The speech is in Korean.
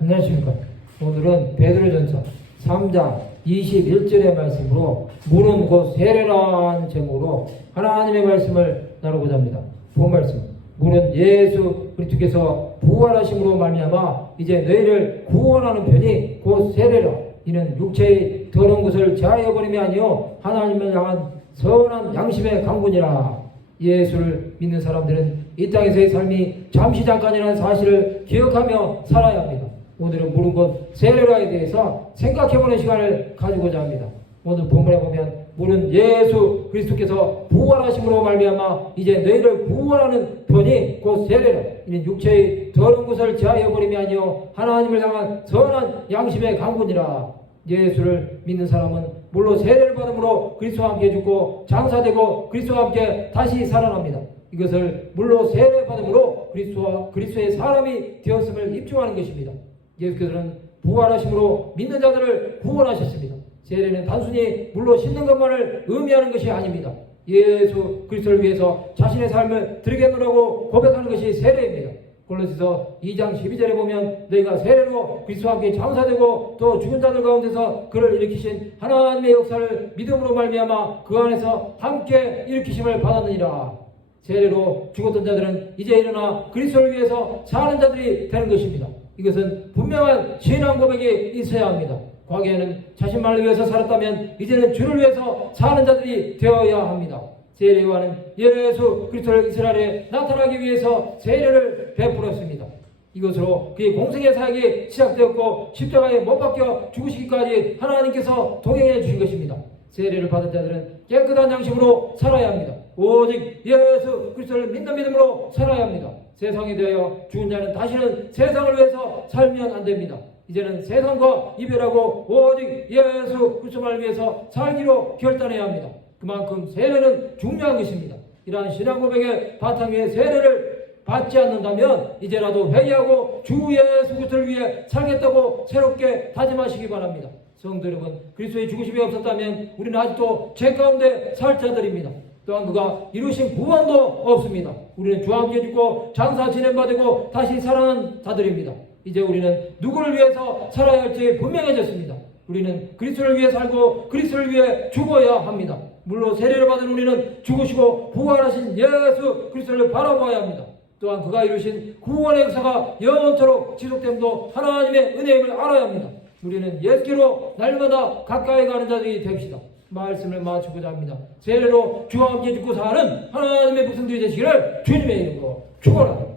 안녕하십니까. 오늘은 베드로전서 3장 21절의 말씀으로 물은 곧 세례라는 제목으로 하나님의 말씀을 나누고자 합니다. 본 말씀. 물은 예수 그리스도께서 부활하심으로 말미암아 이제 너희를 구원하는 편이 곧 세례라. 이는 육체의 더러운 것을 제하여 버림이 아니요 하나님을 향한 선한 양심의 강군이라. 예수를 믿는 사람들은 이 땅에서의 삶이 잠시 잠깐이라는 사실을 기억하며 살아야 합니다. 오늘은 것 세례라에 대해서 생각해보는 시간을 가지고자 합니다. 오늘 본문에 보면 물은 예수 그리스도께서 부활하심으로 말미암아 이제 너희를 구원하는 편이 곧 세례라. 이는 육체의 더러운 것을 제하여 버림이 아니요 하나님을 향한 선한 양심의 강군이라. 예수를 믿는 사람은 물로 세례를 받음으로 그리스도와 함께 죽고 장사되고 그리스도와 함께 다시 살아납니다. 이것을 물로 세례 받음으로 그리스도와 그리스도의 사람이 되었음을 입증하는 것입니다. 예수께서는 부활하심으로 믿는 자들을 구원하셨습니다. 세례는 단순히 물로 씻는 것만을 의미하는 것이 아닙니다. 예수 그리스도를 위해서 자신의 삶을 드리겠노라고 고백하는 것이 세례입니다. 골로새서 2장 12절에 보면 너희가 세례로 그리스도와 함께 장사되고 또 죽은 자들 가운데서 그를 일으키신 하나님의 역사를 믿음으로 말미암아 그 안에서 함께 일으키심을 받았느니라. 세례로 죽었던 자들은 이제 일어나 그리스도를 위해서 사는 자들이 되는 것입니다. 이것은 분명한 신앙 고백이 있어야 합니다. 과거에는 자신만을 위해서 살았다면 이제는 주를 위해서 사는 자들이 되어야 합니다. 세례요한은 예수 그리스도를 이스라엘에 나타나기 위해서 세례를 베풀었습니다. 이것으로 그의 공생의 사역이 시작되었고 십자가에 못 박혀 죽으시기까지 하나님께서 동행해 주신 것입니다. 세례를 받은 자들은 깨끗한 양심으로 살아야 합니다. 오직 예수 그리스도를 믿는 믿음으로 살아야 합니다. 세상이 되어 죽은 자는 다시는 세상을 위해서 살면 안 됩니다. 이제는 세상과 이별하고 오직 예수 그리스도를 위해서 살기로 결단해야 합니다. 그만큼 세례는 중요한 것입니다. 이러한 신앙 고백의 바탕 위에 세례를 받지 않는다면 이제라도 회개하고 주 예수 그리스도를 위해 살겠다고 새롭게 다짐하시기 바랍니다. 성도 여러분, 그리스도의 죽으심이 없었다면 우리는 아직도 죄 가운데 살 자들입니다. 또한 그가 이루신 구원도 없습니다. 우리는 주와 함께 죽고 장사 진행받고 다시 살아난 자들입니다. 이제 우리는 누구를 위해서 살아야 할지 분명해졌습니다. 우리는 그리스도를 위해 살고 그리스도를 위해 죽어야 합니다. 물론 세례를 받은 우리는 죽으시고 부활하신 예수 그리스도를 바라봐야 합니다. 또한 그가 이루신 구원의 역사가 영원토록 지속됨도 하나님의 은혜임을 알아야 합니다. 우리는 예수께로 날마다 가까이 가는 자들이 됩시다. 말씀을 마치고자 합니다. 세례로 주와 함께 죽고 사는 하나님의 백성들이 되시기를 주님의 이름으로 축원합니다.